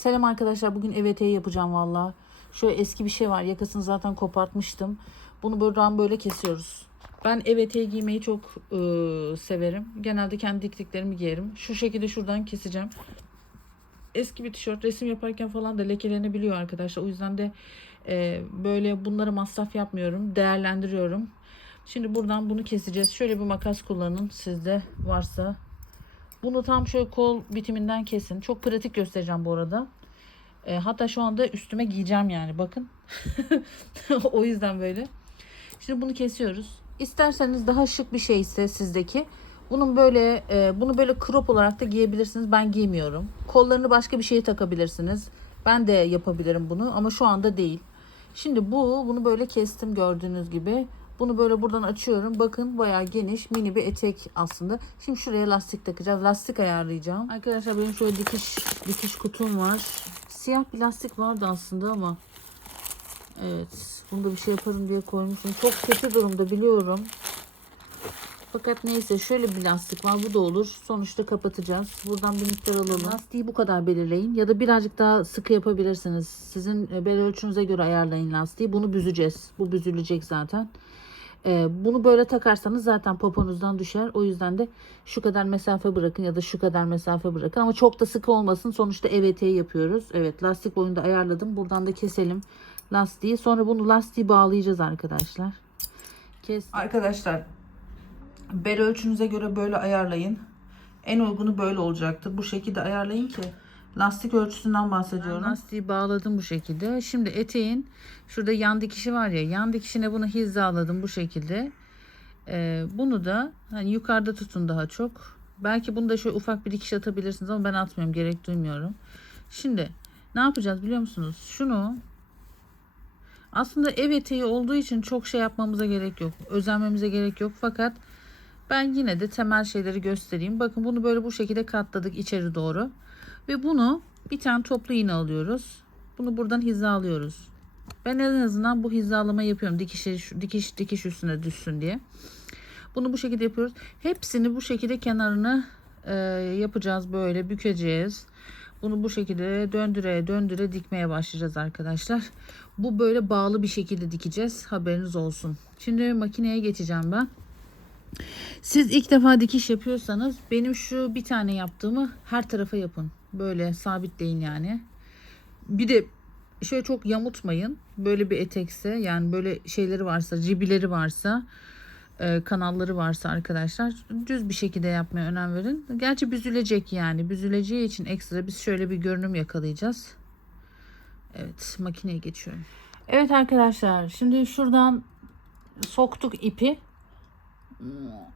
Selam arkadaşlar. Bugün ev eteği yapacağım valla. Şöyle eski bir şey var. Yakasını zaten kopartmıştım. Bunu buradan böyle kesiyoruz. Ben ev eteği giymeyi çok e, severim. Genelde kendi diktiklerimi giyerim. Şu şekilde şuradan keseceğim. Eski bir tişört resim yaparken falan da lekelenebiliyor arkadaşlar. O yüzden de e, böyle bunları masraf yapmıyorum. Değerlendiriyorum. Şimdi buradan bunu keseceğiz. Şöyle bir makas kullanın sizde varsa. Bunu tam şöyle kol bitiminden kesin. Çok pratik göstereceğim bu arada. E, hatta şu anda üstüme giyeceğim yani bakın. o yüzden böyle. Şimdi bunu kesiyoruz. İsterseniz daha şık bir şeyse sizdeki bunun böyle e, bunu böyle crop olarak da giyebilirsiniz. Ben giymiyorum. Kollarını başka bir şeye takabilirsiniz. Ben de yapabilirim bunu ama şu anda değil. Şimdi bu bunu böyle kestim gördüğünüz gibi. Bunu böyle buradan açıyorum. Bakın bayağı geniş mini bir etek aslında. Şimdi şuraya lastik takacağız. Lastik ayarlayacağım. Arkadaşlar benim şöyle dikiş dikiş kutum var. Siyah bir lastik vardı aslında ama evet bunda bir şey yaparım diye koymuşum. Çok kötü durumda biliyorum. Fakat neyse şöyle bir lastik var. Bu da olur. Sonuçta kapatacağız. Buradan bir miktar alalım. Lastiği bu kadar belirleyin. Ya da birazcık daha sıkı yapabilirsiniz. Sizin e, bel ölçünüze göre ayarlayın lastiği. Bunu büzeceğiz. Bu büzülecek zaten. Ee, bunu böyle takarsanız zaten poponuzdan düşer. O yüzden de şu kadar mesafe bırakın ya da şu kadar mesafe bırakın. Ama çok da sıkı olmasın. Sonuçta ev eteği yapıyoruz. Evet lastik boyunu da ayarladım. Buradan da keselim lastiği. Sonra bunu lastiği bağlayacağız arkadaşlar. Kes. Arkadaşlar bel ölçünüze göre böyle ayarlayın. En uygunu böyle olacaktır. Bu şekilde ayarlayın ki lastik ölçüsünden bahsediyorum. lastiği bağladım bu şekilde. Şimdi eteğin şurada yan dikişi var ya yan dikişine bunu hizaladım bu şekilde. Ee, bunu da hani yukarıda tutun daha çok. Belki bunu da şöyle ufak bir dikiş atabilirsiniz ama ben atmıyorum gerek duymuyorum. Şimdi ne yapacağız biliyor musunuz? Şunu aslında ev eteği olduğu için çok şey yapmamıza gerek yok. Özenmemize gerek yok. Fakat ben yine de temel şeyleri göstereyim. Bakın bunu böyle bu şekilde katladık içeri doğru. Ve bunu bir tane toplu iğne alıyoruz. Bunu buradan hizalıyoruz. Ben en azından bu hizalama yapıyorum. Dikiş, dikiş, dikiş üstüne düşsün diye. Bunu bu şekilde yapıyoruz. Hepsini bu şekilde kenarını e, yapacağız. Böyle bükeceğiz. Bunu bu şekilde döndüre döndüre dikmeye başlayacağız arkadaşlar. Bu böyle bağlı bir şekilde dikeceğiz. Haberiniz olsun. Şimdi makineye geçeceğim ben. Siz ilk defa dikiş yapıyorsanız benim şu bir tane yaptığımı her tarafa yapın. Böyle sabitleyin yani. Bir de şöyle çok yamutmayın. Böyle bir etekse yani böyle şeyleri varsa, cibileri varsa, e, kanalları varsa arkadaşlar düz bir şekilde yapmaya önem verin. Gerçi büzülecek yani. Büzüleceği için ekstra biz şöyle bir görünüm yakalayacağız. Evet makineye geçiyorum. Evet arkadaşlar şimdi şuradan soktuk ipi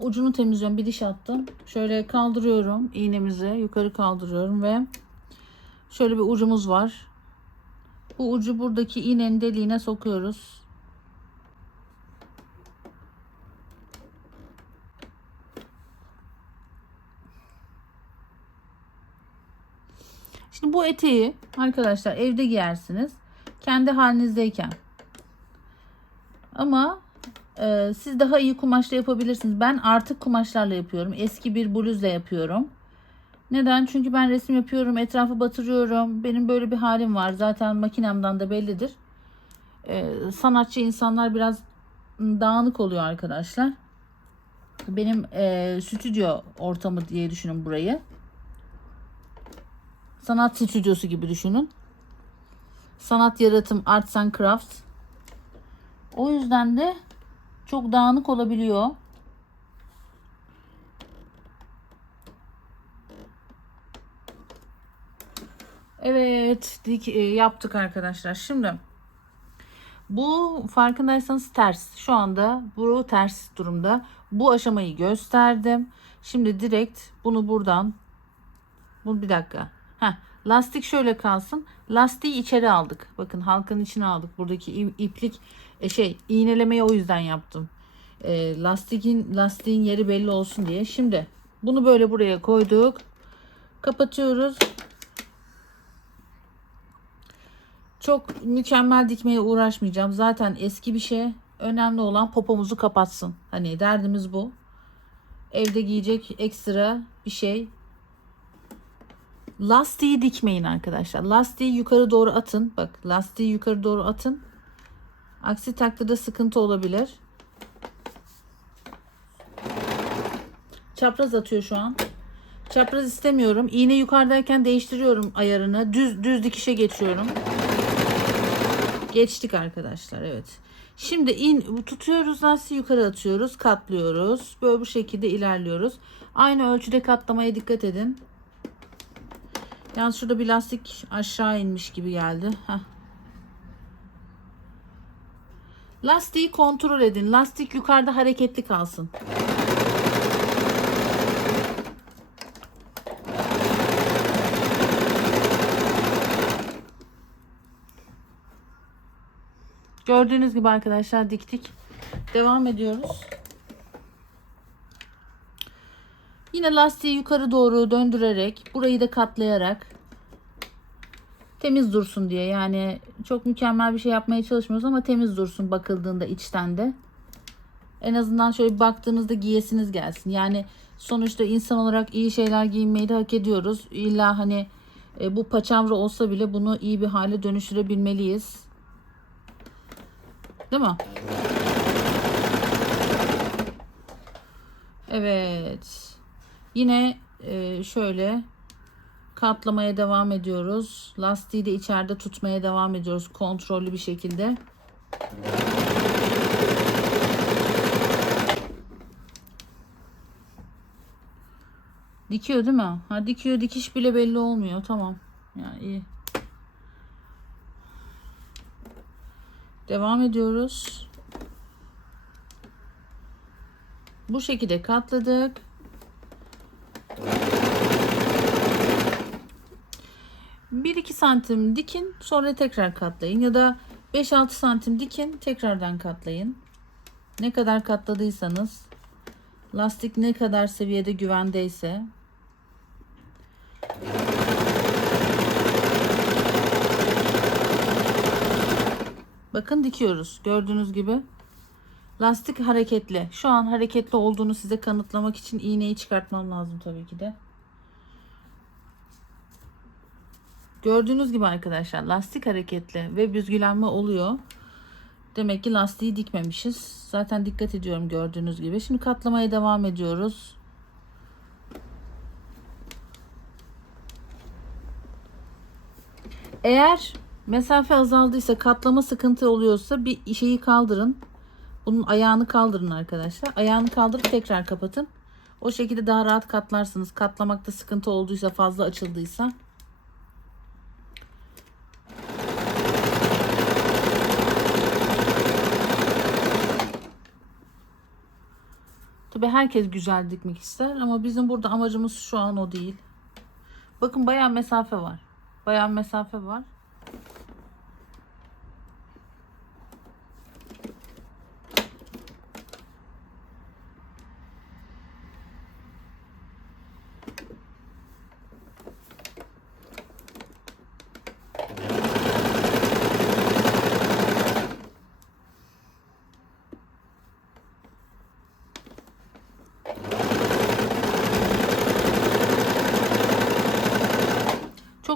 ucunu temizliyorum. Bir diş attım. Şöyle kaldırıyorum iğnemizi. Yukarı kaldırıyorum ve şöyle bir ucumuz var. Bu ucu buradaki iğnenin deliğine sokuyoruz. Şimdi bu eteği arkadaşlar evde giyersiniz. Kendi halinizdeyken. Ama ee, siz daha iyi kumaşla yapabilirsiniz. Ben artık kumaşlarla yapıyorum. Eski bir bluzla yapıyorum. Neden? Çünkü ben resim yapıyorum. Etrafı batırıyorum. Benim böyle bir halim var. Zaten makinemden de bellidir. Ee, sanatçı insanlar biraz dağınık oluyor arkadaşlar. Benim e, stüdyo ortamı diye düşünün burayı. Sanat stüdyosu gibi düşünün. Sanat yaratım, arts and crafts. O yüzden de çok dağınık olabiliyor. Evet dik, e, yaptık arkadaşlar. Şimdi bu farkındaysanız ters. Şu anda bu ters durumda. Bu aşamayı gösterdim. Şimdi direkt bunu buradan bu bir dakika. Heh, lastik şöyle kalsın. Lastiği içeri aldık. Bakın halkanın içine aldık. Buradaki iplik e şey iğnelemeyi o yüzden yaptım. E, lastiğin lastiğin yeri belli olsun diye. Şimdi bunu böyle buraya koyduk. Kapatıyoruz. Çok mükemmel dikmeye uğraşmayacağım. Zaten eski bir şey. Önemli olan popomuzu kapatsın. Hani derdimiz bu. Evde giyecek ekstra bir şey Lastiği dikmeyin arkadaşlar. Lastiği yukarı doğru atın. Bak lastiği yukarı doğru atın. Aksi takdirde sıkıntı olabilir. Çapraz atıyor şu an. Çapraz istemiyorum. İğne yukarıdayken değiştiriyorum ayarını. Düz düz dikişe geçiyorum. Geçtik arkadaşlar. Evet. Şimdi in tutuyoruz lastiği yukarı atıyoruz, katlıyoruz. Böyle bu şekilde ilerliyoruz. Aynı ölçüde katlamaya dikkat edin. Yalnız şurada bir lastik aşağı inmiş gibi geldi. Heh. Lastiği kontrol edin. Lastik yukarıda hareketli kalsın. Gördüğünüz gibi arkadaşlar diktik. Devam ediyoruz. Yine lastiği yukarı doğru döndürerek burayı da katlayarak temiz dursun diye yani çok mükemmel bir şey yapmaya çalışmıyoruz ama temiz dursun bakıldığında içten de. En azından şöyle baktığınızda giyesiniz gelsin. Yani sonuçta insan olarak iyi şeyler giyinmeyi de hak ediyoruz. İlla hani e, bu paçavra olsa bile bunu iyi bir hale dönüştürebilmeliyiz. Değil mi? Evet. Yine e, şöyle katlamaya devam ediyoruz. Lastiği de içeride tutmaya devam ediyoruz kontrollü bir şekilde. Dikiyor değil mi? Ha dikiyor dikiş bile belli olmuyor. Tamam. Yani iyi. Devam ediyoruz. Bu şekilde katladık. Bir iki santim dikin sonra tekrar katlayın ya da 5-6 santim dikin tekrardan katlayın. Ne kadar katladıysanız lastik ne kadar seviyede güvendeyse Bakın dikiyoruz. Gördüğünüz gibi. Lastik hareketli. Şu an hareketli olduğunu size kanıtlamak için iğneyi çıkartmam lazım tabii ki de. Gördüğünüz gibi arkadaşlar lastik hareketli ve büzgülenme oluyor. Demek ki lastiği dikmemişiz. Zaten dikkat ediyorum gördüğünüz gibi. Şimdi katlamaya devam ediyoruz. Eğer mesafe azaldıysa katlama sıkıntı oluyorsa bir şeyi kaldırın. Bunun ayağını kaldırın arkadaşlar. Ayağını kaldırıp tekrar kapatın. O şekilde daha rahat katlarsınız. Katlamakta sıkıntı olduysa fazla açıldıysa. Tabi herkes güzel dikmek ister ama bizim burada amacımız şu an o değil. Bakın bayağı mesafe var. Bayağı mesafe var.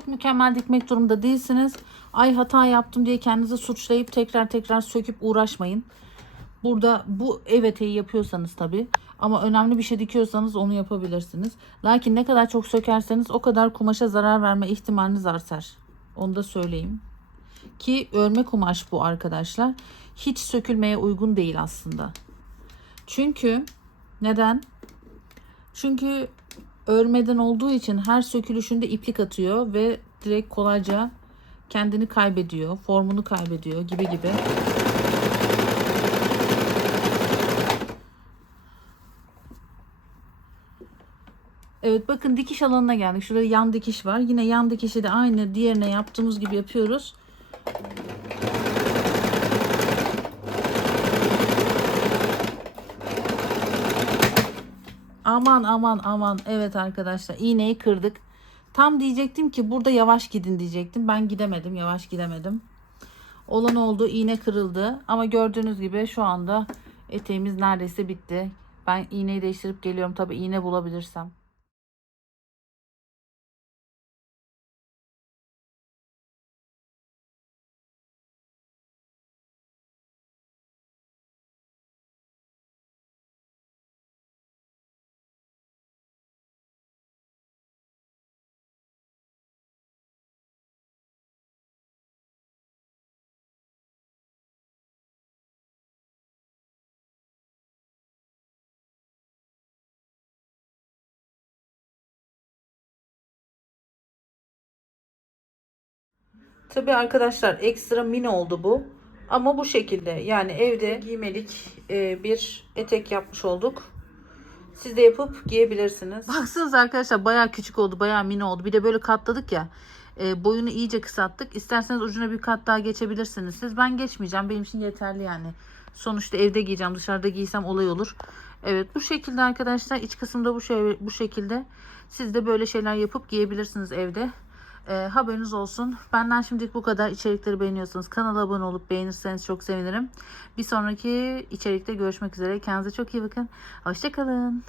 Çok mükemmel dikmek durumda değilsiniz. Ay hata yaptım diye kendinizi suçlayıp tekrar tekrar söküp uğraşmayın. Burada bu ev eteği yapıyorsanız tabii ama önemli bir şey dikiyorsanız onu yapabilirsiniz. Lakin ne kadar çok sökerseniz o kadar kumaşa zarar verme ihtimaliniz artar. Onu da söyleyeyim. Ki örme kumaş bu arkadaşlar. Hiç sökülmeye uygun değil aslında. Çünkü neden? Çünkü örmeden olduğu için her sökülüşünde iplik atıyor ve direkt kolayca kendini kaybediyor, formunu kaybediyor gibi gibi. Evet bakın dikiş alanına geldik. Şurada yan dikiş var. Yine yan dikişi de aynı diğerine yaptığımız gibi yapıyoruz. Aman aman aman. Evet arkadaşlar iğneyi kırdık. Tam diyecektim ki burada yavaş gidin diyecektim. Ben gidemedim. Yavaş gidemedim. Olan oldu. iğne kırıldı. Ama gördüğünüz gibi şu anda eteğimiz neredeyse bitti. Ben iğneyi değiştirip geliyorum. Tabii iğne bulabilirsem. Tabii arkadaşlar ekstra mini oldu bu. Ama bu şekilde yani evde giymelik e, bir etek yapmış olduk. Siz de yapıp giyebilirsiniz. Baksanıza arkadaşlar bayağı küçük oldu, bayağı mini oldu. Bir de böyle katladık ya. e, boyunu iyice kısalttık. İsterseniz ucuna bir kat daha geçebilirsiniz siz. Ben geçmeyeceğim. Benim için yeterli yani. Sonuçta evde giyeceğim. Dışarıda giysem olay olur. Evet bu şekilde arkadaşlar. iç kısımda bu şey bu şekilde. Siz de böyle şeyler yapıp giyebilirsiniz evde. E, haberiniz olsun. Benden şimdilik bu kadar. İçerikleri beğeniyorsanız kanala abone olup beğenirseniz çok sevinirim. Bir sonraki içerikte görüşmek üzere. Kendinize çok iyi bakın. Hoşçakalın.